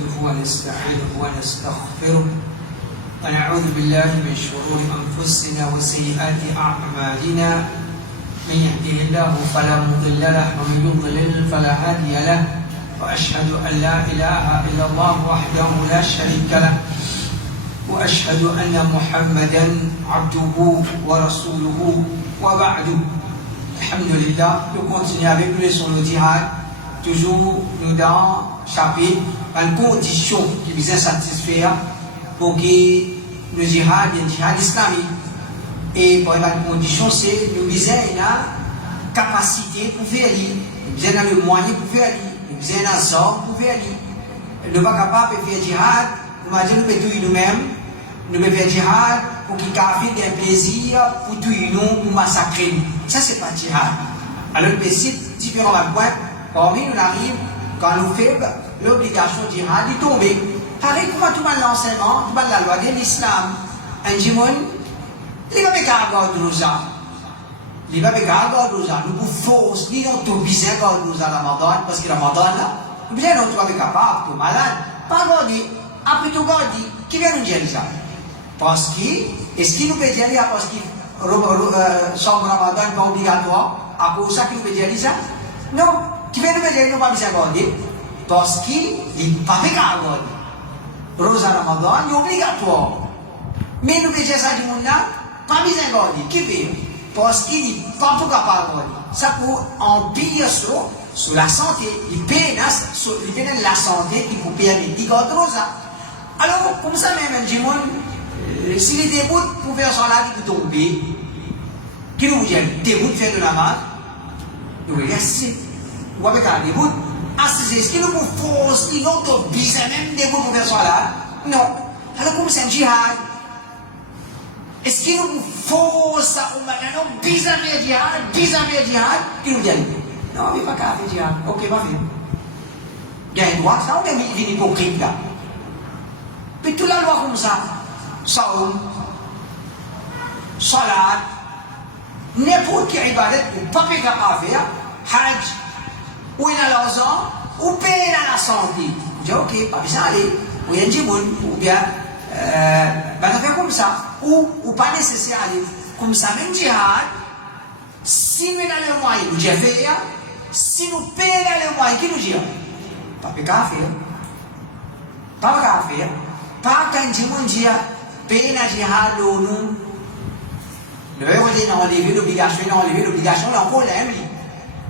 نحمده ونستعينه ونستغفره ونعوذ بالله من شرور أنفسنا وسيئات أعمالنا من يهده الله فلا مضل له ومن يضلل فلا هادي له وأشهد أن لا إله إلا الله وحده لا شريك له وأشهد أن محمدا عبده ورسوله وبعد. Alhamdulillah, nous continuons avec nous sur le djihad, toujours nous dans chapitre, une condition qui vise à satisfaire pour que le djihad islamique. Et pour la condition, c'est nous viser une capacité pour faire lire, nous viser le moyen pour faire lire, nous viser un sort pour faire lire. Nous ne sommes pas capables de faire djihad, nous pouvons tout nous-mêmes, nous pouvons faire djihad pour qu'il y ait un plaisir pour tout nous, pour massacrer nous. Ça, c'est pas djihad. Alors, le cite différents points. Parmi nous arrive, quand nous faisons l'obligation de djihad, il tombe. Pareil, comment tout le monde l'enseignement, tout le monde la loi de l'islam. Un djimoun, il va me garder de nous. Il va me garder de nous. Nous pouvons force, nous avons tout besoin de nous à Ramadan, parce que Ramadan, là, nous bien nous sommes capables, tout malade. Pas garder, après tout garder, qui vient nous dire ça? Parce que, est-ce qu'il nous peut dire parce que sans Ramadan n'est pas obligatoire, à cause de ça qu'il nous peut dire ça? Non, qui vient nous dire nous pas besoin de garder? Parce qu'il n'est pas fait garder. Rosa Ramadan est obligatoire. Mais nous peut dire ça du monde là, pas besoin de garder. Qui veut? Parce qu'il n'est pas capable de garder. Ça pour empirer sur la santé. Il peine la santé qui vous permet de garder Rosa. Alors, comme ça même, du monde, s'il est debout pour faire son là, il peut tomber. Qui nous dit debout de faire de la main? Nous voyons assis. Ou avec un debout. Assis, est-ce qu'il nous force, il nous oblige même debout pour faire son là? Non. Alors, comme c'est un djihad, est-ce qu'il nous force à nous oblige à faire djihad? Qui nous dit non, il ne faut pas faire djihad. Ok, pas faire. Il y a un droit, ça, on est une hypocrite là. Puis toute la loi comme ça. Saoum, salat, n'importe quelle ibadat ou pas capable de faire, hajj, ou il a l'argent, ou payer la santé. Je dis ok, pas besoin d'aller, ou il y a un djimoun, ou bien, on fait comme ça, ou pas nécessaire d'aller. Comme ça, même djihad, si nous avons le moyen, nous disons faire, si nous payons le moyen, qui nous dit? Pas capable de faire. Pas capable de faire. Pas quand djimoun dit, payer la djihad au nous. Le verre est enlevé l'obligation, il y a encore l'aime.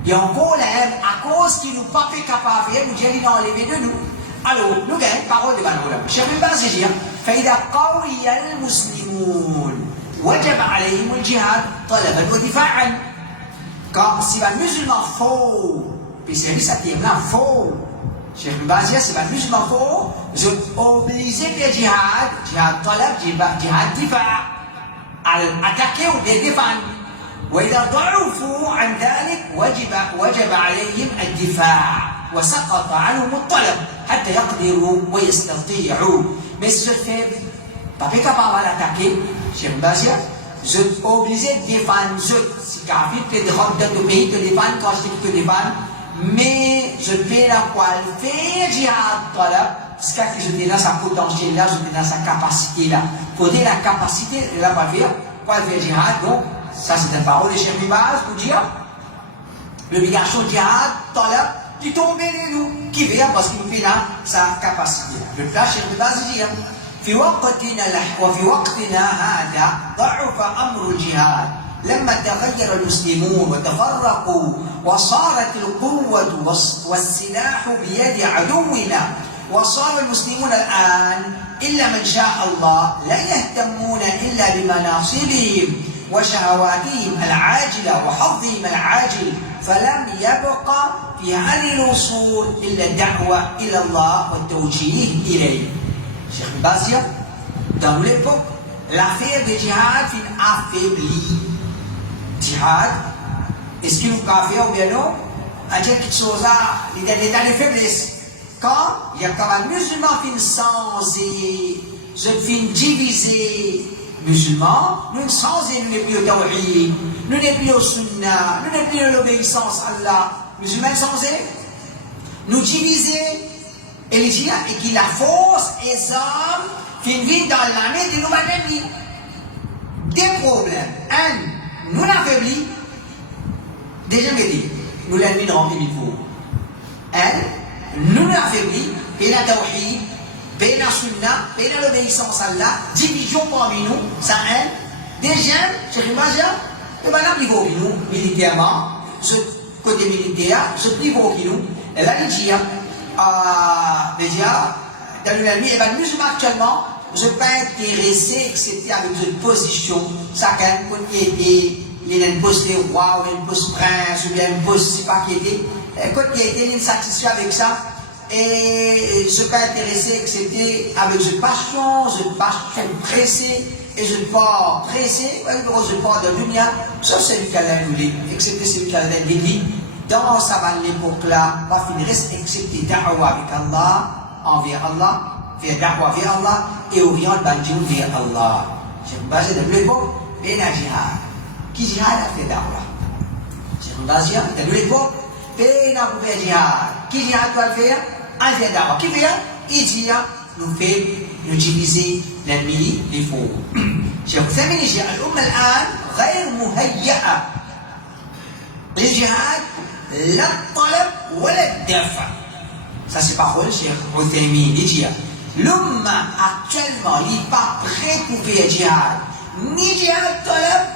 Il y a encore l'aime à cause qu'il nous pas fait capable de faire, nous disons qu'il a enlevé de nous. Alors, nous gagnons parole de Banoula. Je ne sais pas si je dis, فإذا قوي المسلمون وجب عليهم الجهاد طلبا ودفاعا. Quand si un musulman faux, puis c'est lui ça qui est là faux. Cheikh Mbazia, c'est un musulman faux, je suis obligé de djihad, djihad talab, djihad difa, à attaquer ou de défendre. وإذا ضعفوا عن ذلك وجب عليهم الدفاع وسقط عنهم الطلب حتى يقدروا ويستطيعوا. Mais si je fais pas capable d'attaquer, Cheikh Mbazia, je suis obligé de défendre. Si Kafir te défend dans le pays, te défendre, quand je te défendre, mais je fais la poêle, faire djihad talab, ce que je dis là, sa potentiel là, je dis là, sa capacité là. Faut dire la capacité, elle n'a pas faire, poêle faire djihad, donc, ça c'est une parole de Cheikh Mbaz pour dire, l'obligation de djihad talab, qui tombe de nous, qui vient parce qu'il fait là, sa capacité. Le plat Cheikh Mbaz dit, في وقتنا هذا ضعف أمر الجهاد لما تغير المسلمون وتفرقوا وصارت القوة والسلاح بيد عدونا وصار المسلمون الآن إلا من شاء الله لا يهتمون إلا بمناصبهم وشهواتهم العاجلة وحظهم العاجل فلم يبقى في هذه الوصول إلا الدعوة إلى الله والتوجيه إليه. Cheikh Mbazia, dans l'époque, l'affaire de djihad est affaiblie. Djihad, est-ce qu'il nous peut faire ou bien non? À dire quelque chose là, il y a des états de faiblesse. Quand il y a quand même musulman fin sensé, je fin divisé, musulmans, nous sensés, nous n'est plus au tawhid, nous n'est plus au sunnah, nous n'est plus à l'obéissance à Allah. Musulmans sensés, nous diviser, Et le djihad et qui la force et hommes qui vivent dans l'armée de nous ennemis. Des problèmes. Un, nous l'affaiblis. Déjà, nous l'ennemi de remplir il faut. Un, nous l'affaiblis. Et la tawhid, et la sunna, et l'obéissance à Allah, division parmi nous, ça aide. Deuxième, c'est que et maintenant, il faut nous, militairement, ce côté militaire, ce niveau qui nous, et là, il dit, déjà, dans l'ennemi, et bien, musulman actuellement, je ne suis pas intéressé, excepté avec une position, ça quand même, quand il était, il a une poste de roi, ou une poste prince, ou bien une poste, je ne sais pas qui était, quand il était, il est satisfait avec ça, et je ne suis pas intéressé, excepté avec une passion, pressée, et je ne suis pas pressé, je ne suis pas de lumière, sauf celui qui a l'annulé, excepté celui qui a l'annulé, dans sa l'époque là, pas finir, excepté da'wa avec Allah, envers Allah, faire da'wa vers Allah, et orienter Banjou vers Allah. J'ai basé de l'époque, et la jihad. Qui jihad a fait da'wa? J'ai basé de l'époque, et la jihad. Qui jihad doit faire? Un fait da'wa. Qui fait? Il dit, nous fait, nous diviser l'ennemi, les faux. شيخ ثامن الجهاد الأمة الآن غير مهيئة للجهاد لا الطلب ولا الدفع. Ça c'est parole Cheikh Uthaymin dit l'umma actuellement n'est pas prêt pour faire jihad, ni jihad talab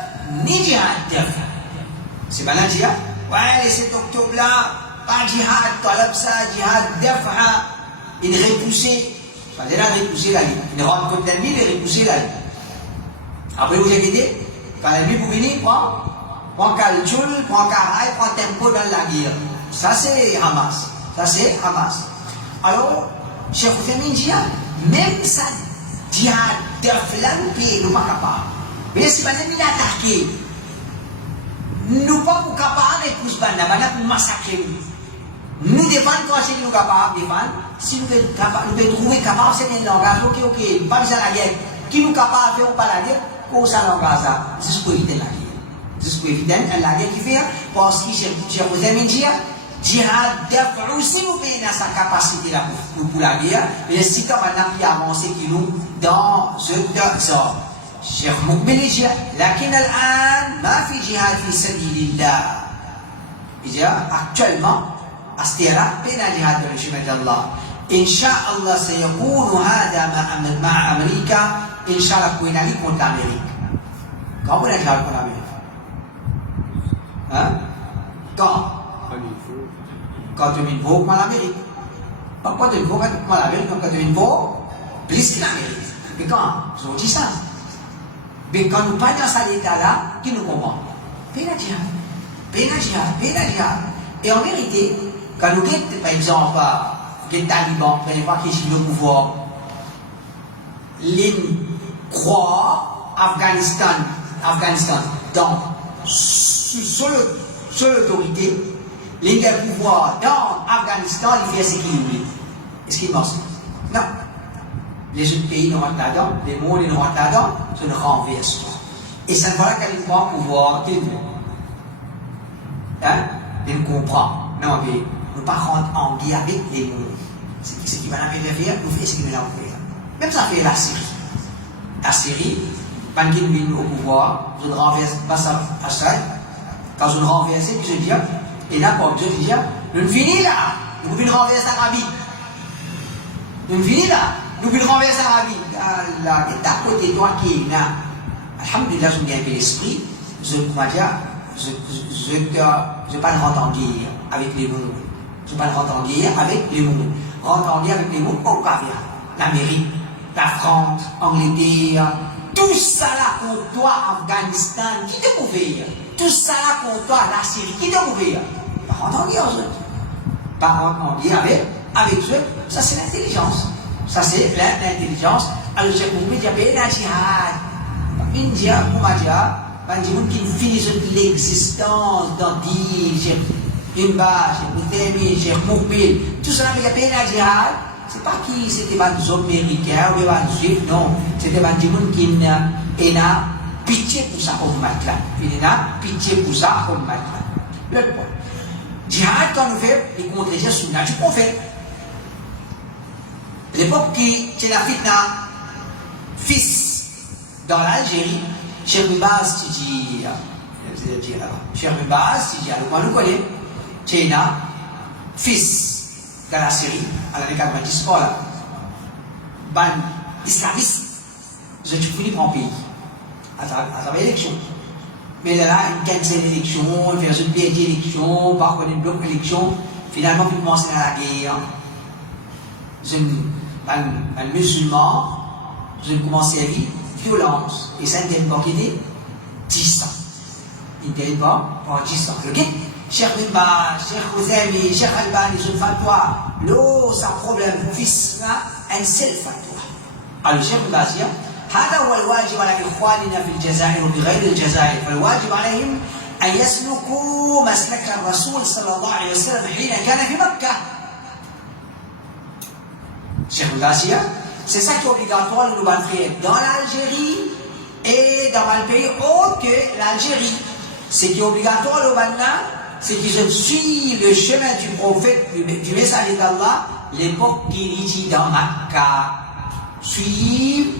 ni jihad dafa. C'est malin dire ouais c'est octobre là pas jihad talab ça jihad dafa il repoussé pas déjà repoussé la ligne il rentre contre l'ennemi il repoussé la ligne. Après vous inquiétez, quand l'ennemi vous venez, prend calcul, prend caraï, prend tempo dans la guerre. Ça c'est Hamas. Ça c'est Hamas. Alors, Cheikh Uthaymin dit, même ça, jihad d'Aflan, nous pas capable. Mais si l'ennemi attaqué, nous pas capables de pousser pour massacrer nous. Nous défendons quand c'est nous capables de défendre. Si nous pouvons trouver capable, c'est un langage, ok, pas besoin de la guerre. Qui nous capable de faire ou pas la guerre? Pour ça, dans Gaza, jusqu'au éviter la guerre. Jusqu'au éviter la guerre qui fait, parce que Cheikh Uthaymin dit, jihad d'Afra aussi nous paye dans sa capacité là pour la guerre, mais si comme maintenant qui avance qui nous dans ce genre. Cheikh Mukbil dit, lakin al-an ma fi jihad fi sabilillah. Il dit actuellement, astira paye dans jihad de régime d'Allah. Inch'Allah, سيكون هذا مع أمريكا إن شاء الله كوينا لي contre l'Amérique. Quand vous êtes là contre l'Amérique? Hein? Quand? Quand il faut contre l'Amérique. Pas quand il faut contre l'Amérique, quand il faut plus que l'Amérique. Mais quand? Je vous dis ça. Mais quand nous parlons dans cet état-là, qui nous comprend? Paix la jihad. Paix la jihad. Paix la jihad. Et en vérité, quand nous guettons, par exemple, les talibans, mais pas qui sont le pouvoir, les croient Afghanistan, donc sous l'autorité, les pouvoirs dans Afghanistan, ils font ce qu'ils voulaient. Est-ce qu'ils pensent? Non. Les autres pays ne rentrent pas dedans, les mondes ne rentrent pas dedans, c'est une renverse. Et ça ne va pas qu'à pouvoir pouvoir tenir. Hein? Ils comprennent. Non, mais nous ne pas rentrer en guerre avec les mondes. Ce qui va nous faire, nous fait ce qui va nous faire. Même ça fait la Syrie. La Syrie, quand ils viennent au pouvoir, je renverse Bachar al-Assad. Quand je renverse, je dis, et là, quand je dis, nous finissons là, nous pouvons renverser l'Arabie. Nous finissons là, nous pouvons renverser l'Arabie. Allah, et à côté de toi qui est là, alhamdulillah, je me gagne l'esprit, je ne vais pas rentrer en guerre avec les mondes. Je ne vais pas rentrer en guerre avec les mondes. Rentrer en guerre avec les mondes, on va faire. L'Amérique, la France, l'Angleterre, tout ça là contre toi, Afghanistan, qui te pouvait? Tout ça là contre toi, la Syrie, qui te pouvait? Pas rentrer en guerre avec eux. Pas rentrer en guerre avec eux, ça c'est l'intelligence. Ça c'est l'intelligence. Alors je vous dis, la jihad. India, on va dire, qui finissent l'existence dans dire, Imba, Cheikh Uthaymin, Cheikh Mukbil, tout ça, mais il y a la jihad. C'est pas qui c'était des Américains ou des Juifs, non. C'était des gens qui ont pitié pour ça comme matelas. Il a pitié pour ça comme matelas. Le point. Jihad, quand nous faisons, il contre les sunna du prophète. l'époque qui c'est la fitna fils dans l'Algérie, Cheikh Baz Tiji, Cheikh Baz Tiji, alors nous connaissons, Tchena, fils dans la Syrie, à l'année 90, voilà, ban islamiste, je suis fini pour un pays, à travers l'élection. Mais là, une quinzaine d'élections, il fait une pièce d'élection, par contre, une bloc d'élection, finalement, il commence à la guerre. Un musulman, je commence à vivre violence, et ça ne pas qu'il est distant. Il ne pas distant. Ok? Cheikh Bimba, Cheikh Ouzemi, Cheikh Albani, je ne fais pas. L'eau, ça problème, fils, un seul fatwa. Alors, Cheikh Bimba, هذا هو الواجب على إخواننا في الجزائر وبغير الجزائر، فالواجب عليهم أن يسلكوا مسلك الرسول صلى الله عليه وسلم حين كان في مكة. Cheikh Bimba, c'est ça qui est obligatoire de nous battre dans l'Algérie et dans le pays autre que l'Algérie. Ce qui est obligatoire le Banna, c'est qu'ils suivent le chemin du prophète, du messager d'Allah, l'époque qu'il dit dans Makkah. Suivre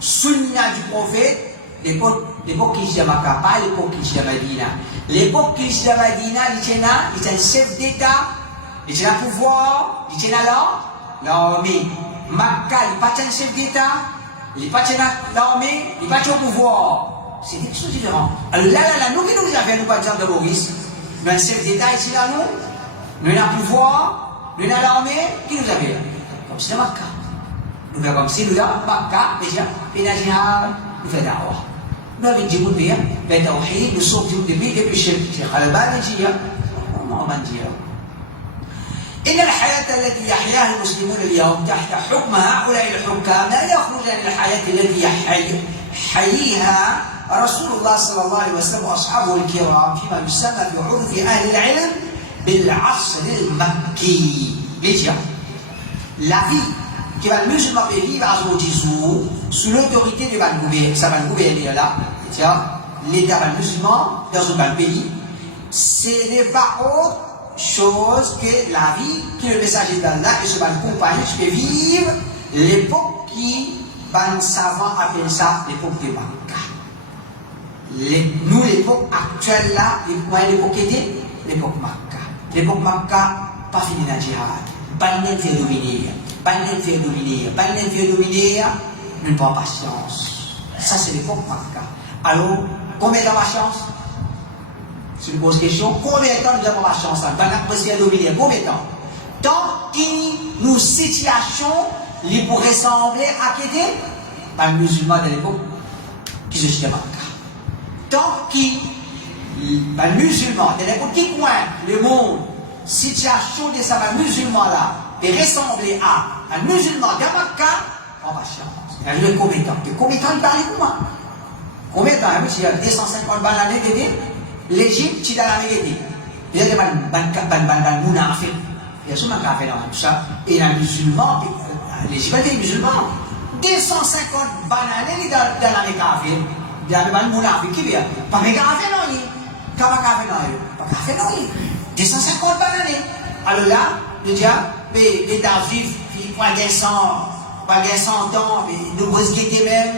Sunna du prophète, l'époque qu'il dit à Makkah, pas l'époque qu'il dit à Medina. L'époque qu'il dit à Medina, il était un chef d'État, il était un pouvoir, il était l'armée. Makkah, il n'est pas un chef d'État, il n'est pas l'armée, il n'est pas au pouvoir. C'est quelque chose de différent. Alors là, nous qui nous avons fait, par exemple, de Maurice, nous avons un chef d'État ici, là, nous avons un pouvoir, nous avons l'armée, qui nous avait? Comme c'est Makkah. Nous avons comme si nous avons Makkah, déjà, et nous faisons dawa. Nous avons dit, nous sommes depuis Cheikh Albani, إن الحياة التي يحياها المسلمون اليوم تحت حكم هؤلاء الحكام لا يخرج عن الحياة التي يحييها رسول الله صلى الله عليه وسلم وأصحابه الكرام فيما يسمى في عرف أهل العلم بالعصر المكي. La vie que le musulman peut vivre à son jour sous l'autorité de sa gouvernement là, l'État musulman dans un pays, ce n'est pas autre chose que la vie que le messager d'Allah et ce compagnon peut vivre l'époque qui les savants appellent ça l'époque de Makkah. Nous l'époque actuelle là, l'époque était l'époque Makkah. L'époque Makkah, pas fini dans le djihad, pas de faire dominer, nous n'avons pas patience. Ça c'est l'époque Makkah. Alors, combien de patience? C'est une grosse question. Combien de temps nous avons la chance? Combien de temps? Tant que nos situations les pourraient ressembler à qui était le musulman de l'époque qui se situe à Makkah. Tant que le musulman de l'époque qui coin le monde, situation de ce musulman là, est ressemblée à un musulman de Makkah, on va chance. Il y a combien de temps? Combien de temps il parle comment? Combien de temps? Il y a 250 balles d'aider. L'Égypte, c'est dans la vérité. Il y a des mounafir. Il y a souvent qui fait dans tout ça. Et les musulmans, l'Égypte est musulman. 250 bananes dans la mécafé. Il y a des mounafir qui viennent. Pas mécafé non, il. Pas mécafé non, il. 250 bananes. Alors là, l'État juif, il prend des 100 ans, nous resquêter même.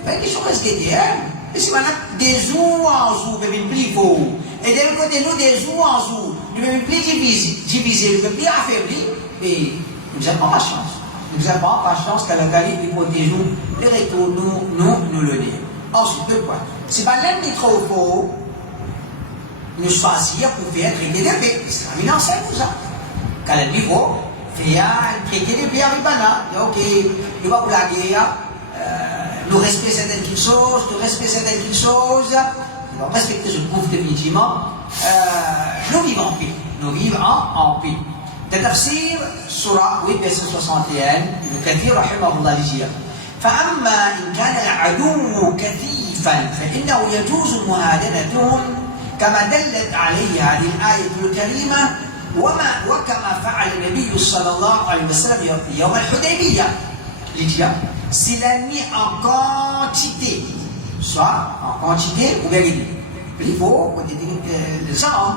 Il n'y a pas de question resquêter, hein. Et si on a des jours en jour, nous sommes plus faux. Et de l'autre côté, nous, des jours en jour, nous sommes plus divisés, nous sommes plus affaiblis. Et nous n'avons pas la chance. Nous n'avons pas la chance qu'à la qualité de protéger nous, le retour, nous le disons. Ensuite, deux points. Si pas l'un trop faux, nous choisir pour faire traiter de paix. L'islam enseigne tout ça. Qu'à le niveau, faire traiter de paix avec Bana. Ok, nous va pour la guerre. Nous respectons certaines choses, nous respectons ce groupe définitivement, nous vivons en paix. Nous vivons en paix. Tafsir, Surah 8, verset 61, Ibn Kathir, rahimahullah, dit فأما إن كان العدو كثيفا فإنه يجوز مهادنتهم كما دلت عليه هذه الآية الكريمة وكما فعل النبي صلى الله عليه وسلم يوم الحديبية. Si l'ennemi en quantité, soit en quantité ou bien il faut les gens,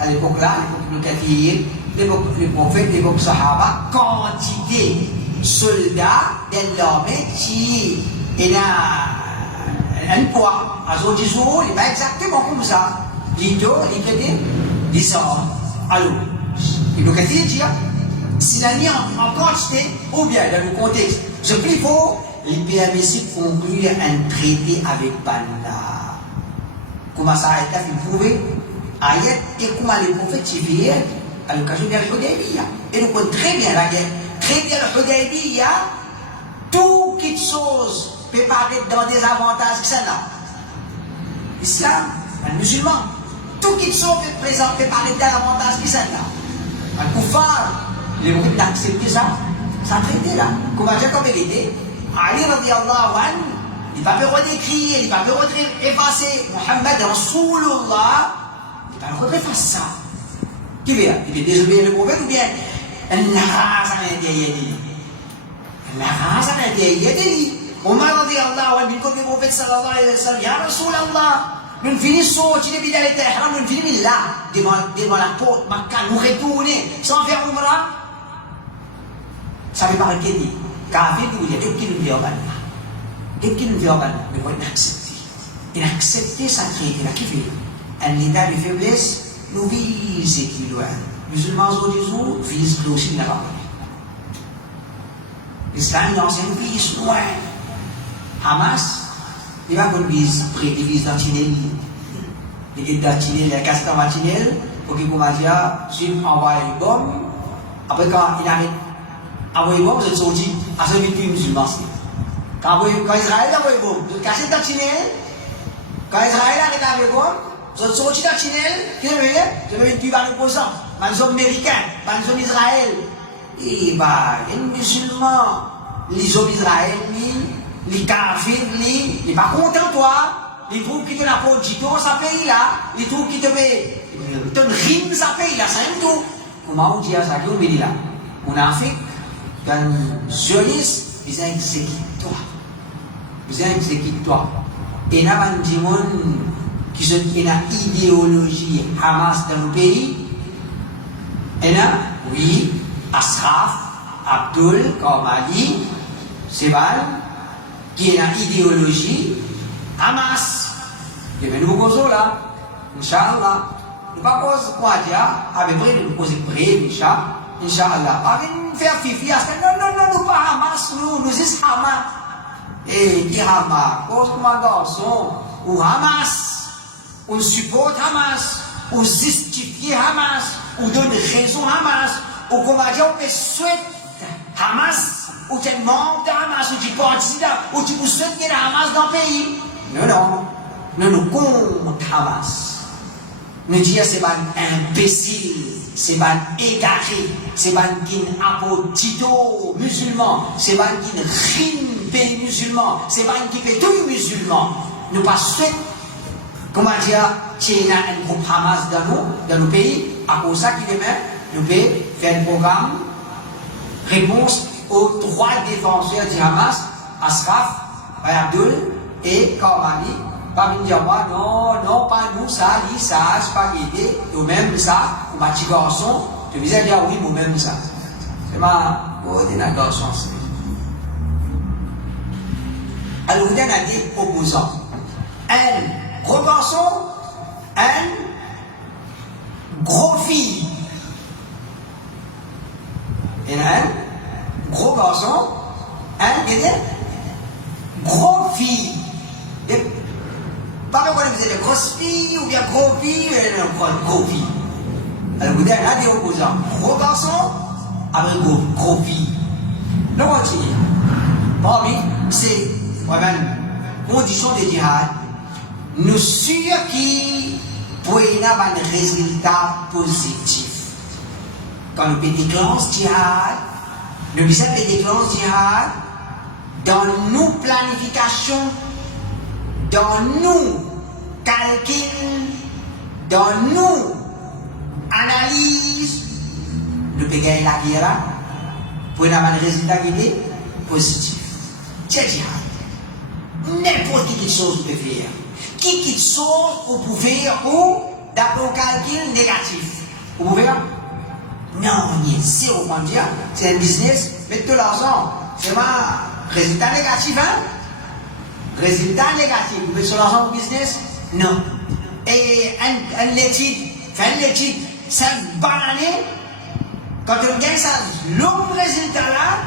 à l'époque là, l'époque de Kathir, l'époque du prophète, l'époque Sahaba, quantité, soldats de l'armée qui est un poids. Alors, ils sont pas exactement comme ça. Plutôt, ils sont. Alors, il nous dire, si la mis en quantité ou bien dans le contexte, ce qu'il faut, les PMC conclure un traité avec Banda. Comment ça a été prouvé? Ayat et comment les prophètes civiles à l'occasion de l'Hudaybiyah. Et nous connaissons très bien la guerre. Traité de l'Hudaybiyah, tout quelque chose peut paraître dans des avantages que ça n'a. L'islam, le musulman, tout quelque chose peut paraître dans des avantages que ça n'a. Un kuffar, les prophètes d'accepter ça, ça traité là. Comment dire comme vérité? Ali radiallahu anhu, il ne va pas redécrire, il ne va pas effacer Muhammad Rasulullah, il ne va pas effacer ça. Qui veut? Il veut désobéir le prophète ou bien la race à l'intérieur de lui? La race à l'intérieur de lui. Omar radiallahu anhu, il dit le prophète sallallahu alayhi wa sallam, Ya Rasulallah, nous finissons, tu n'es pas dans les terres, nous finissons là, devant la porte, Makkah, nous retournons, sans faire Umrah. Ça veut pas dire. Kafir itu dia kini jawaban. Dia kini jawaban. Mais il accepter. Il accepter sa créé la qui fait. Un état de faiblesse nous vise qui loin. Musulmans aujourd'hui vise clocher la parole. L'islam dans une vise loin. Hamas, il va qu'on vise près des vises dans Tinel. Les gars dans Tinel, les castors dans Tinel, pour qu'ils commencent à suivre envoyer une bombe. Après quand il arrête envoyer une bombe, vous êtes sortis. À ce but musulman. Quand Israël a envoyé bombe, vous êtes caché dans le tunnel. Quand Israël a envoyé bombe, vous êtes sortis dans le tunnel. Qu'est-ce que vous voyez? Vous avez une tuile par l'opposant. Par les hommes américains, par les hommes Israël. Et bah, les musulmans, les hommes Israël, les kafirs, ils ne sont pas contents, toi. Les troupes qui te la portent, ça paye là. Les troupes qui te riment, ça paye là. C'est un tout. Comment on dit à ça? Qu'on me dit là? On a fait. Dans le sionisme, ils ont exécuté toi. Ils ont exécuté toi. Et il y a des gens qui ont une idéologie Hamas dans le pays. Et là, oui, Ashraf, Abdul, Kamali, Seval, qui a une idéologie Hamas. Il y a un nouveau cause là, Inch'Allah. Nous ne pouvons pas quoi dire, avec près, nous poser près, Inch'Allah. Avec faire fifi, non, pas Hamas, nous sommes Hamas. Et qui Hamas? Comment garçon? Ou Hamas? On supporte Hamas? Ou justifie Hamas? Ou donne raison Hamas? Ou comment dire, on peut souhaiter Hamas? Ou tu es membre de Hamas? Ou tu es partisan? Ou tu peux souhaiter Hamas dans le pays? Non. Nous contre Hamas. Nous disons c'est pas imbécile. C'est pas égaré, c'est pas qui apôtre Tito musulman, c'est pas qui rime pays musulman, c'est pas qui fait tout musulman. Nous pas souhaitons, comment dire, qu'il y a un groupe Hamas dans nos pays, à cause de ça qui demain, nous pouvons faire un programme réponse aux trois défenseurs du Hamas, Ashraf, Abdul et Kamali. Pas me dire, non, pas nous, ça, c'est pas guidé, nous-mêmes ça, ou ma petit garçon, tu me disais, oui, nous-mêmes ça. C'est ma, garçon. Alors, vous avez dit opposant. Un gros garçon, un gros fille. Et un gros garçon, un gros fille. Pas de vous êtes des grosses filles ou bien gros filles, gros filles. Alors vous avez des opposants. Gros garçon avec gros filles. Le continue. Parmi c'est vraiment condition de djihad. Nous sûrs qui pour avoir un résultat positif. Quand nous déclenchons djihad, nous déclenchons djihad dans nos planifications. Dans nous calcul, dans nous analyse, nous pouvons gagner la guerre pour avoir un résultat qui est positif. C'est djihad. N'importe quelle chose vous pouvez faire. Quelle chose vous pouvez faire ou d'après un calcul négatif. Vous pouvez faire? Non, il y a zéro point dire. C'est un business, mettez de l'argent. C'est pas résultat négatif, hein? Résultat négatif. Vous mettez sur l'argent au business? Non. Et un l'étude, fait une étude, 5 bananes, quand on gagne ça, long résultat là,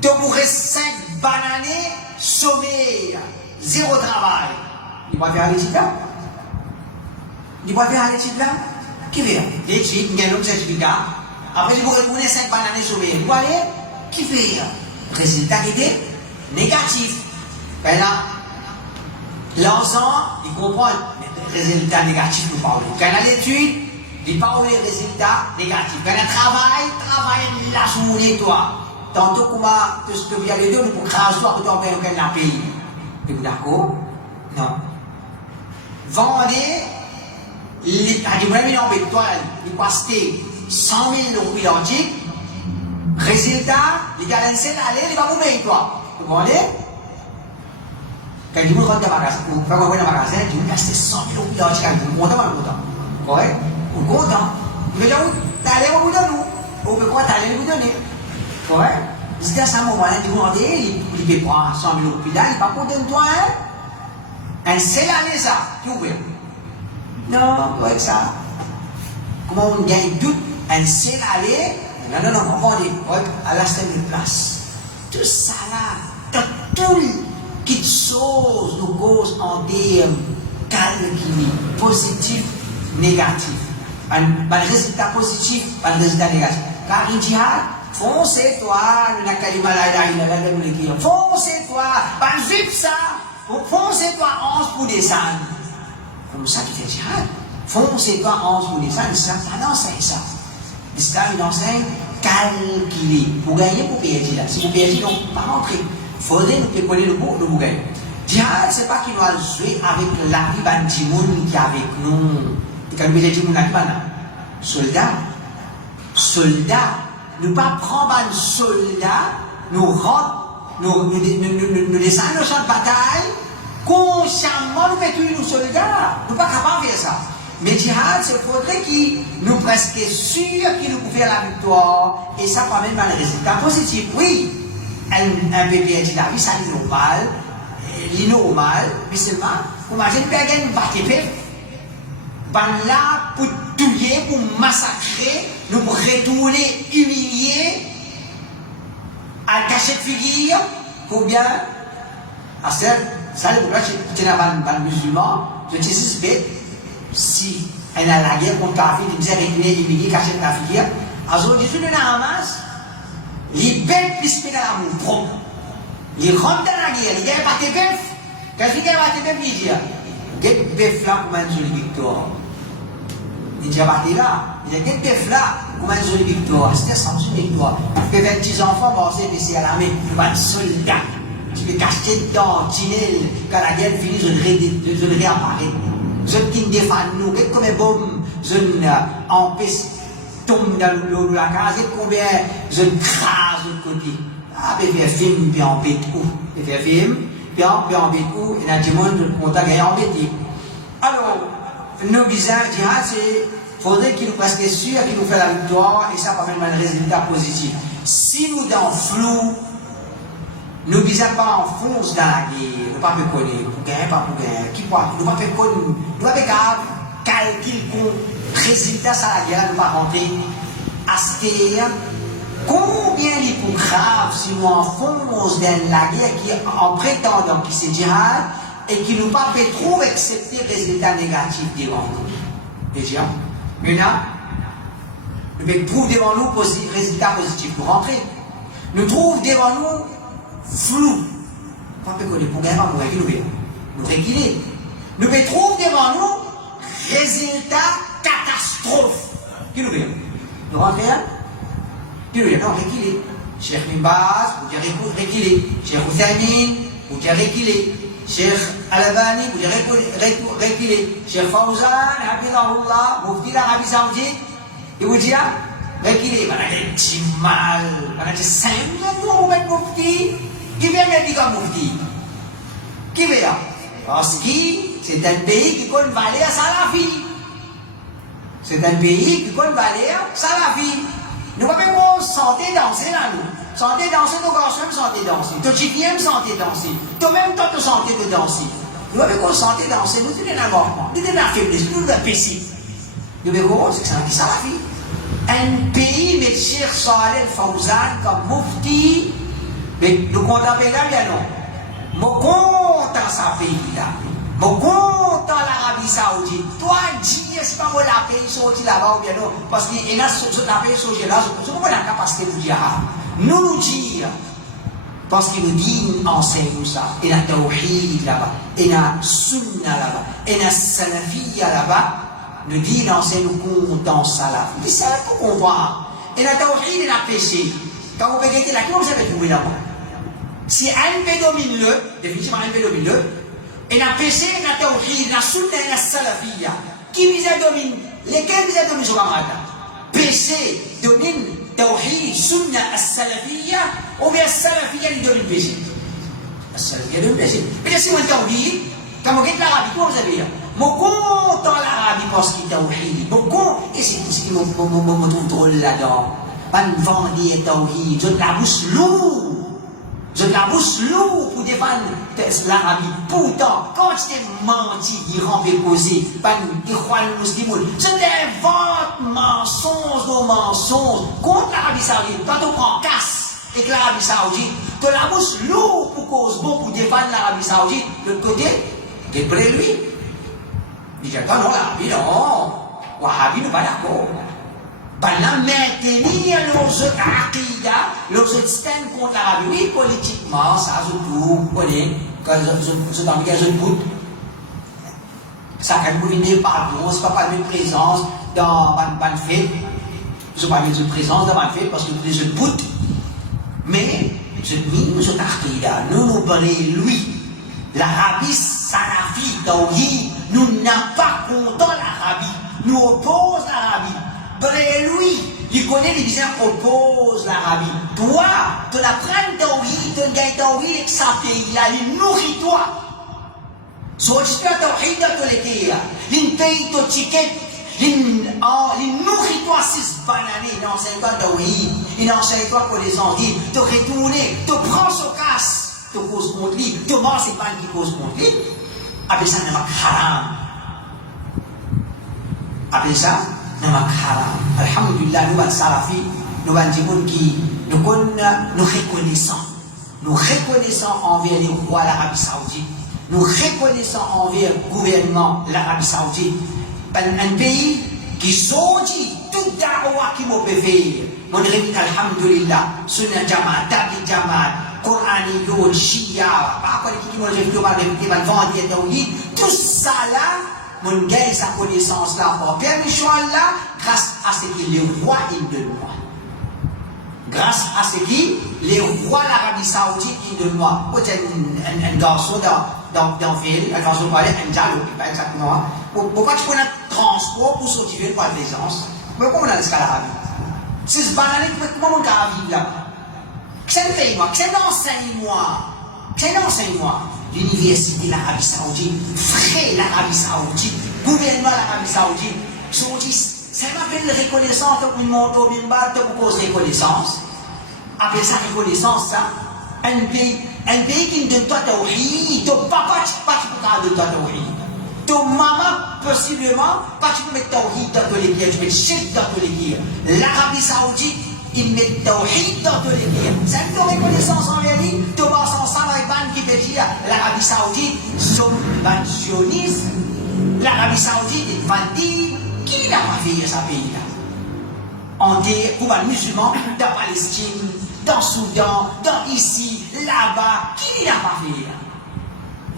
tu pourrais 5 bananes, sommeil, zéro travail. Il va faire l'étude là? Il va faire l'étude là? Qui fait? L'étude, il y a un certificat. Après, il vous retourner 5 bananes sommeil. Vous voyez? Qui fait? Résultat qui était négatif. Ben là, l'ensemble, il comprend les résultats négatifs nous parlons. Quand il a l'étude, il parle des résultats négatifs. Quand il a travail la journée, toi. Tantôt, comment tu te viens les deux, pour craser toi, pour t'en faire aucun pays. Êtes-vous d'accord? Non. Vendez, il passe 100 000 roupies d'antique. Résultat, il gagne un aller, il va vous payer, toi. Vous comprenez? Quand vous rentrez dans le magasin, vous faites un magasin, vous gastez 100 000 roupies d'antique, vous êtes content. Correct? Vous êtes content. Mais là, vous allez vous donner. Vous pouvez quoi t'allez vous donner. Correct? C'est à ce moment-là, vous rendez, il paye pas 100 000 roupies là, il n'est pas content de toi, hein? Un seul année, ça, tu ouvres. Non, avec ça. Comment on gagne tout? Un seul année? Non, comprenez, à la cinquième place. Tout ça là, tout qui chose nous cause en termes calculés, positif, négatif. Un résultat positif, un résultat négatif. Car il dit, foncez-toi, foncez-toi, pas zip ça, foncez-toi 11 pour descendre. Comme ça qui fait jihad. Foncez-toi 11 pour descendre, l'islam, ça n'enseigne ça. L'islam, il enseigne calculer. Pour gagner, pour payer là. Si vous payez, donc, pas rentrer. Il faudrait nous connaître le mot, nous gagner. Jihad, c'est pas qu'il doit jouer avec la vie d'un timoun qui est avec nous. Et quand nous disons timoun, la soldat. Soldat. Nous pas prendre un soldat, nous rentrons, nous descendons au champ de bataille, consciemment nous mettons nos soldats. Nous pas capables de faire ça. Mais jihad, c'est faudrait qu'il nous presque sûr qu'il nous peut faire la victoire, et ça quand même un résultat positif. Oui, un bébé dit la vie, ça est normal, mais seulement, imagine quelqu'un battre pep, là pour tuer, pour massacrer, nous pour retourner humilier, à cacher de figure, ou bien, à ça, le problème, c'est un musulman, je te suspecte, si elle a la guerre contre Kafir, il disait retourner humilier, cacher de la figure, alors Jésus de la Hamas, il bête plus dans l'amour propre. Il rentre dans la guerre, il gagne pas tes bœufs. Quand il gagne pas tes bœufs, il dit, get bœuf là pour une jolie victoire. Il dit, battu là, il dit, get bœuf là pour une jolie victoire. C'était sans une victoire. Il fait 20 enfants, bon, c'est baissé à l'armée, il va être soldat. Tu peux cacher dedans, tunnel, quand la guerre finit, je le réapparais. Je ne défends nous, comme un bombe, je empêche. Tombe dans la case, et combien je crase de côté. Ah, mais faire film, puis en bête où. Et faire film, puis en bête où, et dans le monde, on t'a gagné en bête. Alors, nos visages, c'est, faudrait qu'il nous presque sûr qu'il nous fait la victoire, et ça, pas même un résultat positif. Si nous, dans le flou, nous visages pas en fonce dans la guerre, nous pas peut connaître, pour gagner, pas pour gagner, qui quoi, nous pas peut connaître, nous pas peut calculer résultat, ça la guerre, ne pas rentrer à ce combien il est pour grave si nous enfonçons dans la guerre qui en prétendant qu'il c'est djihad et qui nous pas fait trop accepter les résultats négatifs devant nous. Déjà, maintenant, nous pouvons trouver devant nous résultats positifs pour rentrer. Nous trouvons devant nous flou. Pas que pour gagner, pour réguler. Nous réguler. Nous pouvons trouver devant nous résultats catastrophe. Qui nous vient? Nous rentrons? Qui nous vient? Non, réguler. Cheikh Mimbaz, vous direz réguler. Cheikh Oussamin, vous direz réguler. Cheikh Al-Albani, vous direz réguler. Cheikh Fawzan, Habibullah, Mufti l'Arabie Saoudite, et vous direz réguler. On a des petits mal, on a des 5 millions de Mufti. Qui vient me dire comme Mufti? Qui vient? Parce que c'est un pays qui connaît valeur à Salafi. C'est un pays qui connaît valeur, ça la vie. Nous ne pouvons pas santé danser là, nous. Santé danser, nos garçons santé danser. Toi, tu viens santé danser. Toi-même, toi, tu santé de danser. Nous ne pouvons pas santé danser, nous sommes dans le mouvement, nous sommes dans la faiblesse, nous sommes dans le péché. Nous pouvons c'est ça la vie. Un pays, mais Cheikh Saleh Fawzan, comme Mufti, mais nous comptons bien non. Nous comptons ça pays là. Nous comptons l'Arabie Saoudite. Toi, dis, c'est pas moi la pays sorti là-bas ou bien non. Parce qu'il y a la pays sorti là, je ne sais pas la capacité de dire. Nous dire, parce qu'il nous dit, enseigne ça. Il y a Tawhid là-bas, il y a Sunna là-bas, il y a Salafiyya là-bas. Nous dit, l'enseigne nous comptons ça là. Mais c'est là pour comprendre. Il y a Tawhid, il y a péché. Quand vous regardez là, comment vous avez trouvé là-bas? Si un peu domine le, définitivement un peu domine le, et la péché, la tawhid, la sunna et la salafiyya. Qui vise à dominer? Lesquels visent à dominer sur camarade? Péché domine tawhid, sunna, salafiyya, ou bien salafiyya il domine péché? La salafiyya domine péché. Mais si on tawhid, quand on quitte l'Arabie, comment vous avez dit? Mon compte en l'Arabie parce qu'il est tawhid. Mon compte, et c'est ce qui me trouve drôle là-dedans. Pas de vendre tawhid, je la bouche lourde. Je la bouche lourde pour défendre l'Arabie. Pourtant, quand je t'ai menti, il remplit posé, pas il croit le musulman. Je t'invente mensonge de mensonge contre l'Arabie Saoudite. Quand on prend casse avec l'Arabie Saoudite, de la bouche lourde pour cause bon pour défendre l'Arabie Saoudite. De l'autre côté, qu'est-ce que lui? Il dit, non, l'Arabie, non. Wahhabi, nous pas d'accord. Pendant maintenir nos aqidah, nos stand contre l'Arabie. Oui, politiquement, ça, je trouve, vous connaissez, quand je t'en dis que je doute. Ça, quand vous venez, pardon, c'est pas parler de présence dans une fête. Je parle de présence dans une fête parce que je doute. Mais, je dis, nos aqidah, nous parlons lui. L'Arabie salafi, nous n'avons pas content l'Arabie. Nous opposons l'Arabie. Lui, il connaît les gens opposent l'Arabie. Toi, tu la prends tawhid, tu gagnes tawhid avec sa pays, il nourrit toi. So, tu as tawhid dans les pays, il paye ton ticket, il nourrit toi 6 bananes, il enseigne toi tawhid, il enseigne toi pour les envies, te retourner, te prends son casse, te cause contre lui, te manges ces pannes qui causent contre lui. Après ça, n'est pas haram. Après ça, nama haram. Alhamdulillah, nous, Salafi, nous, qui nous reconnaissons. Nous reconnaissons envers les rois de l'Arabie Saoudite. Nous reconnaissons envers le gouvernement de l'Arabie Saoudite. Un pays qui sortit toute da'wa qui m'a fait. Mon révit, alhamdulillah, Sunna Jamaat, Tabligh Jamaat, Qur'ani, Yod, Shia, tout ça là, mon gars, sa connaissance là, pour permission là, grâce à ce que les rois ils de moi. Grâce à ce que les rois de l'Arabie Saoudite ils de moi. Peut-être un garçon dans la ville, un garçon parlait, un dialogue, pas exactement. Pourquoi tu prends un transport pour sortir par l'aisance? Mais comment on a l'escalade? C'est ce banal, comment on a vivre là-bas? Qu'est-ce que moi? Qu'est-ce que enseigne-moi? L'université de l'Arabie Saoudite, frère l'Arabie Saoudite, gouvernement de l'Arabie Saoudite, ça m'appelle reconnaissance, pour monter au bimbal, pour cause reconnaissance. Après ça, reconnaissance, ça, un pays qui ne donne pas tawhid, ton papa, pas de tawhid. Ton maman, possiblement, pas tu peux mettre tawhid dans tous les pieds, tu mets shirk dans tous les pieds. L'Arabie Saoudite, il met tawhid dans tous les pieds. C'est une reconnaissance envers lui, tu vas ensemble avec Ban qui peut dire l'Arabie Saoudite, son sionisme, l'Arabie Saoudite, il va dire qui n'a pas fait ce pays-là. En des pour musulmans, dans Palestine, dans Soudan, dans ici, là-bas, qui n'a pas fait?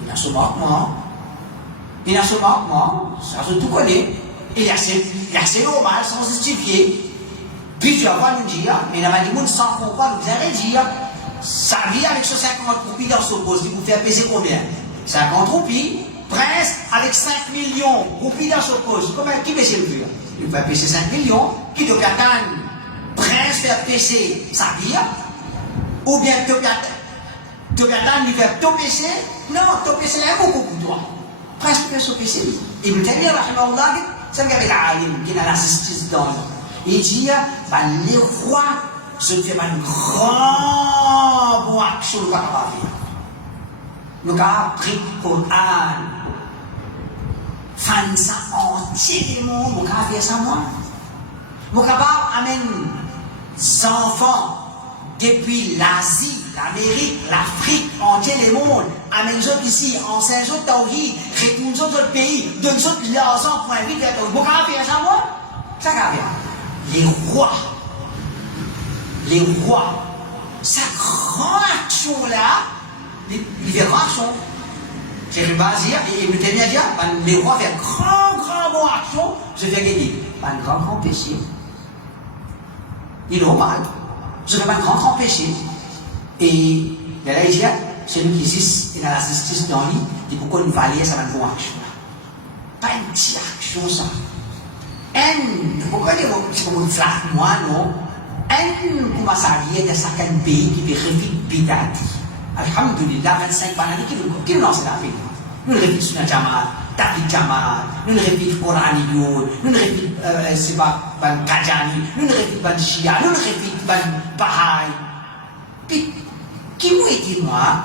Il a ce manquement. Il a ce manquement, ça se tout connaît. Il a assez normal, sans justifier. Puis tu vas pas nous dire, mais la Malimoun sans comprendre, vous allez dire, ça vit avec ce 50 roupies dans ce poste, il vous fait peser combien? 50 roupies, prince avec 5 millions roupies dans ce poste. Comment qui baisse le plus? Il va peser 5 millions, qui te attendre, prince faire peser sa vie, ou bien te attendre, lui faire te peser, non, te peser est beaucoup pour toi. Prince peut se peser. Il veut dire, Ça me fait l'alim qui a la justice dans lui. Il dit, les rois, je fais une grande bonne action de la vie. Nous avons pris le Coran, fan ça entier le monde, nous avons fait ça moi. Nous avons amené des enfants depuis l'Asie, l'Amérique, l'Afrique, entier le monde, amener les autres ici, en Saint-Jean, Taoui, retourner les autres pays, donner les autres l'argent pour inviter les autres. Nous avons fait ça moi. Ça va bien. Les rois, cette grande action-là, il fait grande action. J'ai le dire, et il me dit, les rois font grand action, je vais gagner. Pas un grand péché. Il est normal. Je fais pas un grand péché. Et là, il dit, celui qui existe, il a la justice dans lui, il faut qu'on valide ça, une bonne action. Pas une petite action, ça. Pourquoi c'est comme une flaque, moi, non? Commence à arriver dans certains pays qui veulent refuser bidati. Alhamdulillah, 25 banani qui nous lancent la vie. Nous refusons sur la Jamal, Tabi Jamal, nous refusons Coraniyo, nous refusons Siba Ban Kajani, nous refusons Ban Shia, nous refusons Ban Bahai. Puis, qui m'a dit moi,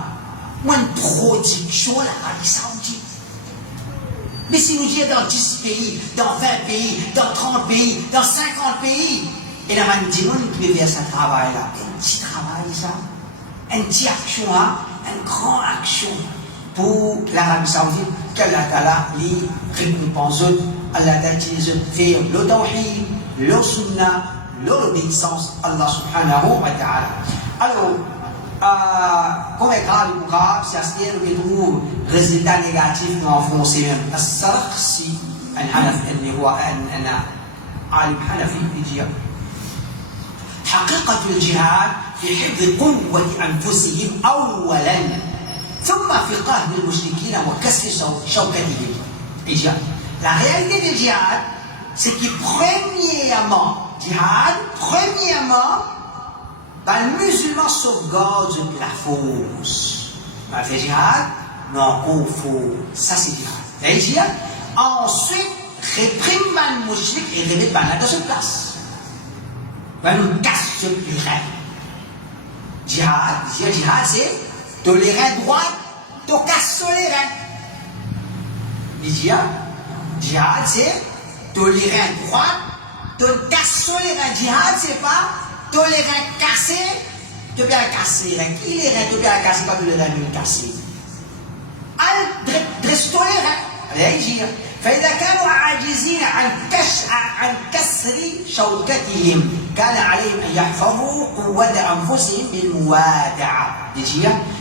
une production de l'Arabie Saoudite. Mais si nous disons dans 10 pays, dans 20 pays, dans 30 pays, dans 50 pays, et là, on dit, on peut faire ce travail-là. Un petit travail, ça. Une petite action, une grande action pour l'Arabie Saoudite, qu'Allah Ta'ala les récompense. Allah Ta'ala fait le tawhid, le sunnah, l'obéissance à Allah subhanahu wa ta'ala. Alors, comme grave, c'est à ce qu'il y a des résultats négatifs en français. السرخسي اللي هو أنا عالم حنفي يجي حقيقة الجهاد في حفظ قوة أنفسهم أولا ثم في قهر المشركين وكسر شوكتهم. La réalité du djihad, c'est que premièrement, le musulman sauvegarde la force. On fait djihad, non, qu'on faut. Ça, c'est djihad. Le djihad, ensuite, réprime le mouchrik et remet le banal dans cette place. On nous casse les reins. Djihad, c'est de les reins droits, de casser les reins. Le djihad, c'est de les reins droits, de casser les reins. Djihad, c'est pas de les reins cassés, de bien casser les reins. Qui les reins de bien casser, pas de les reins cassés. Dresse-toi les reins. Allez, dire. فإذا كانوا عاجزين عن كسر شوكتهم كان عليهم أن يحفظوا قوة أنفسهم بالموادعة.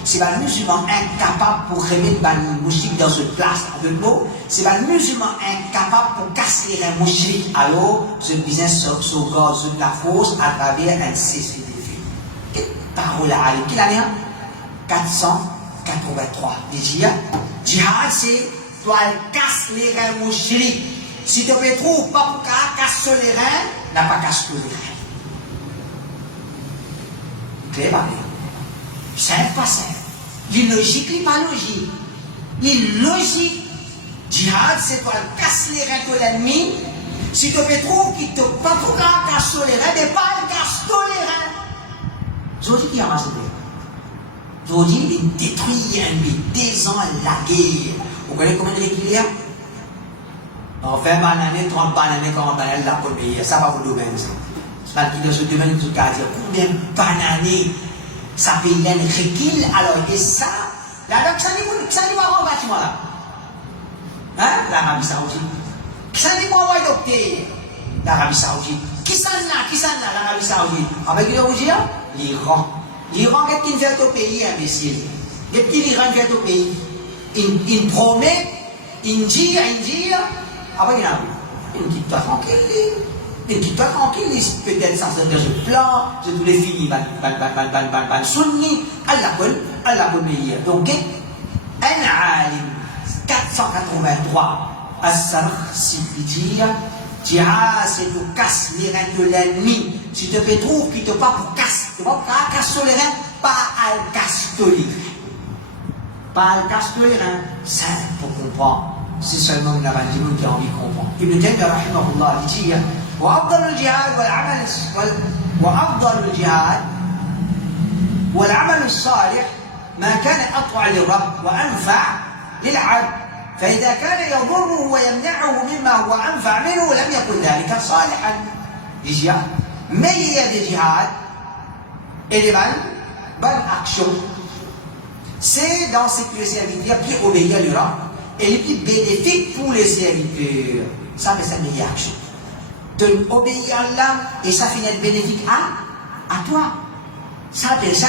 C'est pas le musulman incapable pour remettre le mouchik dans une place. De mots, c'est pas le musulman incapable pour casser les mouchiks. Alors, ce business sauvegarde la force à travers un cessez de vie. Quelle parole à Ali? Quelle année? 483. Djihad, c'est toi, casse les reins mouchiks. Si tu ne trouves pas pour casser les reins, n'a pas cassé les reins. Clair, pas clair? Simple, pas simple. L'illogique, n'est pas logique. L'illogique, djihad, c'est toi, casse les reins de l'ennemi. Si tu ne trouves qu'il ne pas pour casser les reins, mais pas casser les reins. Je vous dis qu'il y a un je vous dis, il détruit un but, des ans la guerre. Vous connaissez combien de réguliers? En 20 années, 30 années, 40 années, la première. Ça va vous domaine, ça. C'est pas qu'il y a ce domaine qui se dire combien d'années ça paye un réquil. Alors, et ça, là, ça n'est pas un bâtiment là. Hein? L'Arabie Saoudite. Ça n'est pas un docteur. L'Arabie Saoudite. Qui s'en a, l'Arabie Saoudite? Avec l'Iran. L'Iran, qu'est-ce qu'il fait au pays, imbécile? Qu'est-ce qu'il fait au pays? Il promet, il dit, après il quitte toi tranquille, peut-être sans dans ce plan, je voulais finir, sunni, Allah peut meilleur. Donc, un alim, 483, As-Sarkhsi dit, djihad, c'est de casser les reins de l'ennemi. Si tu te trouves qu'il ne te pas pour casser, tu ne vas pas casser les reins, pas à casser les reins. Pas le casse les reins, simple pour comprendre. c'est seulement une avantime qui a envie de comprendre. Ibn Taymiyyah rahimahullah dit وأفضل الجهاد والعمل الصالح ما كان أطوع للرب وأنفع للعبد فإذا كان يضره ويمنعه مما هو أنفع منه لم يكن ذلك صالحا. Mais il y a des djihad et des bonnes actions. C'est dans ce que les serviteurs qui obéissent à l'Iran et les plus bénéfiques pour les serviteurs. Ça, c'est sa meilleure action. De obéir à Allah et ça finit être bénéfique à toi. Ça appelle ça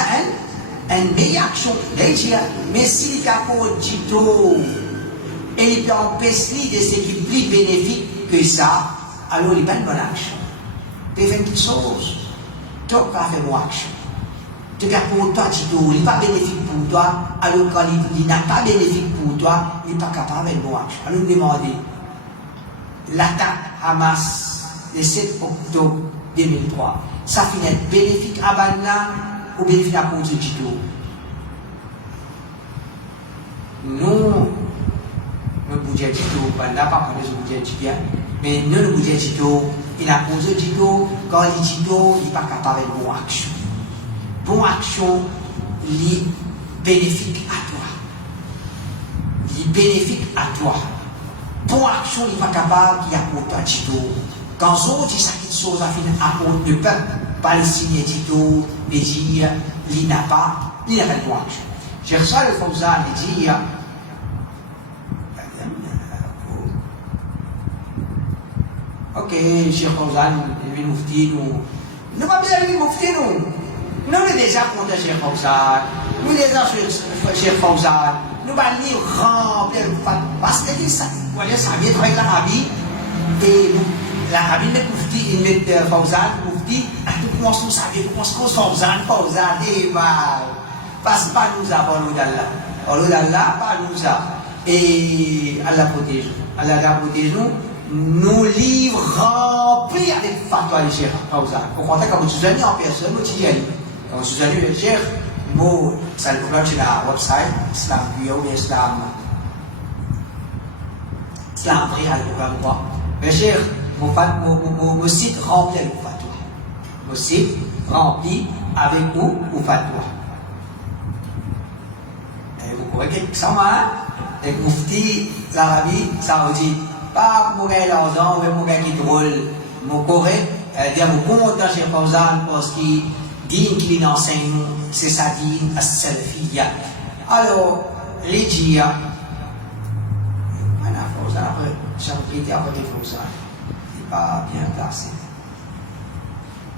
une meilleure action. Mais si tu as un tito et il peut empêcher de ce qui est plus bénéfique que ça, alors il n'y a pas une bonne action. Tu fais une petite chose, tu vas faire une bonne action. Tu as pour toi, tito, il n'est pas bénéfique pour toi, alors quand il n'a pas bénéfique pour toi, il n'est pas capable de faire une bonne action. Alors nous demandons l'attaque Hamas le 7 octobre 2003, ça finit bénéfique à Banna ou bénéfique à Ponce Tito. Nous, le budget Tito, Banna pas connaît le budget Tito, mais nous, le budget Tito, il a posé Tito, quand il dit Tito, il n'est pas capable de faire une bonne action. Bonne action, il est bénéfique à toi. Il est bénéfique à toi. Bonne action, il n'est pas capable qu'il y a pour toi Tito. Quand on dit ça, quelque chose à cause du peuple palestinien, Tito, il dit, il n'a pas de bonne action. J'ai reçu le Fawzan, il dit, ok, Cheikh Fawzan, le Moufti, nous pas besoin de Moufti, nous sommes déjà contre Cheikh Fawzan, nous déjà Cheikh Fawzan, nous allons lire remplir parce que ça vient avec l'Arabie et l'Arabie met Moufti, il met Fawzan, Moufti, nous commençons à savoir, nous commençons Fawzan, et parce que pas nous avons d'Allah, pas nous avons. Et Allah protège, Allah protège nous. Nos livres remplis avec fatwa de Cheikh Fawzan. Au contraire, quand vous souvenez en personne, vous dites, quand vous souvenez le Cheikh, moi, ça le problème, c'est la website, Islam Bio, Islam Free, le programme quoi. Mais Cheikh, mon site rempli avec fatwa. Mon site rempli avec ou fatwa. Et vous pourrez quelque chose, hein? Et Moufti, l'Arabie Saoudite. Pas pour gagner l'argent ou pour gagner du rôle, mon correct, dire mon compte chez Fawzan parce qu'il dit qu'il enseigne, c'est sa dîne à Salafiyya. Alors, les djihad, voilà, Fawzan après, chapitre après Fawzan, il n'est pas bien placé.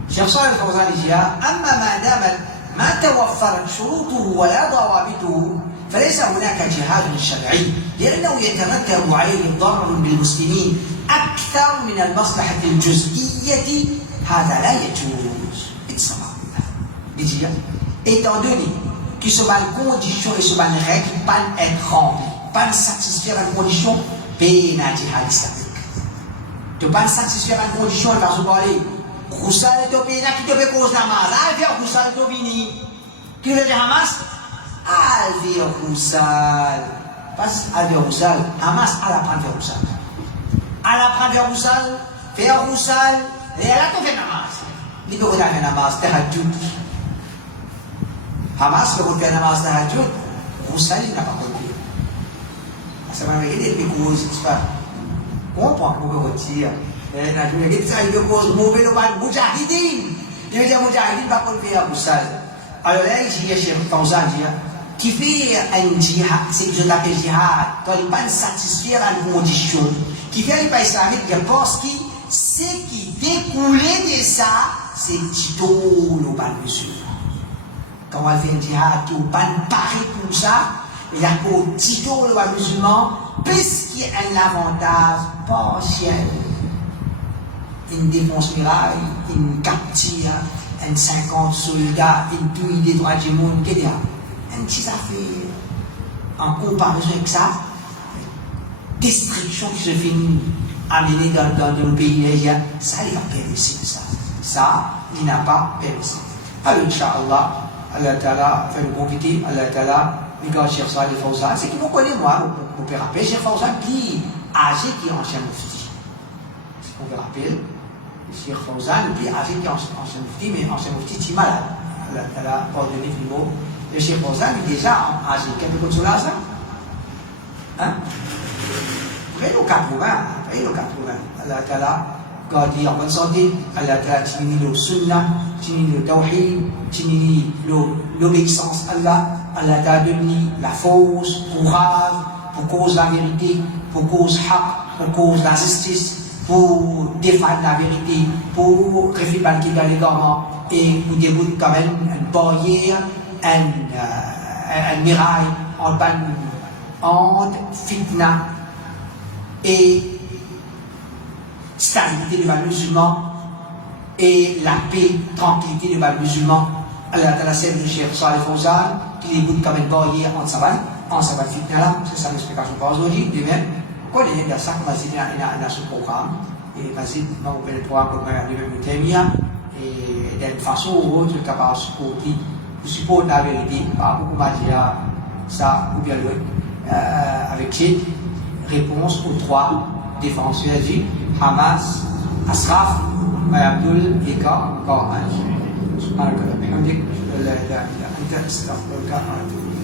Cherchant le Fawzan dit, أما ما دامت ما توفرت شروطه ولا ضوابطه فليس هناك جهاد شرعي لأنه يترتب عليه ضرر بالمسلمين أكثر من المصلحة الجزئية هذا لا يجوز بالصواب. Étant donné que ce ban conditions et ce ban règles ne peuvent être remplies, pas satisfaire à une condition, payer un jihad islamique. Tu ne peux pas satisfaire à une condition, il va se parler. Roussal est au pays qui te fait cause namaz. Alvia Roussal est au vini. Qui veut dire Hamas? Alvia Roussal. Pas Alvia Roussal. Hamas, elle apprend vers Roussal. Elle apprend vers Roussal, faire Roussal, et elle a tout fait namaz. Il peut faire namaz, tahajjud. Hamas peut faire namaz, tahajjud. Roussal, il n'a pas compris. Ça va regarder les causes, c'est pas. Comprends pour me retirer. Il veut cause mauvais le mal Moudjahidine. Il veut dire Moudjahidine va pas le faire Roussal. Alors là, il y a chez Fawzan, qui fait un djihad, c'est que je l'appelle djihad, quand il ne pas satisfaire à une condition, qui fait pas islamique, je pense que ce qui découlait de ça, c'est Tito le ban monsieur. Quand on fait un djihad, qui pas pareil pour ça, il y a pour Tito le ban musulman, puisqu'il y a un avantage partiel. Une défense miraille, une capture, une 50 soldats, une touille des droits du monde, qu'est-ce qu'il y a? Une petite affaire. En comparaison avec ça, destruction qui se finit amenée dans le pays, ça, il n'a pas permis ça. Ça, il n'a pas permis. Alors, Inch'Allah, Allah Ta'ala fait le profiter, Allah Ta'ala regarde Cheikh Salih Fawzan, c'est qu'il vous connaît moi, vous pouvez rappeler, Cheikh Fawzan qui âgé qui est ancien mufti. C'est qu'on vous rappelle, Cheikh Fawzan, qui est âgé qui est ancien mufti, mais ancien mufti qui est malade. Elle a ordonné le mot. Le Cheikh Fawzan est déjà âgé. Quelque chose sur là, ça? Hein? Après le 80, Allah Ta'ala, quand il est en bonne santé, Allah Ta'ala tinini le sunnah, tinini le tawhid, tinini l'obéissance à Allah, Allah Ta'ala donne la force, courage, pour cause la vérité, pour cause haq, pour cause la justice, pour défendre la vérité, pour réfléchir qui dans les garments et pour débouter quand même une barrière, un mirail entre fitna et stabilité du peuple musulman et la paix, tranquillité du peuple musulman. Allah Ta'ala sait le Cheikh Salih Fawzan qui déboute comme une barrière entre sabat fitna là, c'est ça l'explication pour aujourd'hui. De même, quand il y a ça, il y a ce programme, et vas-y, on peut le programme comme il y a le thème, et d'une façon ou autre, capable de supporter la vérité, pas beaucoup de ça, ou bien avec cette réponse aux trois défenseurs du Hamas, Asraf, Abdul, Eka, Gorman. سبحانك اللهم وبحمدك لا اله الا انت استغفرك واتوب اليك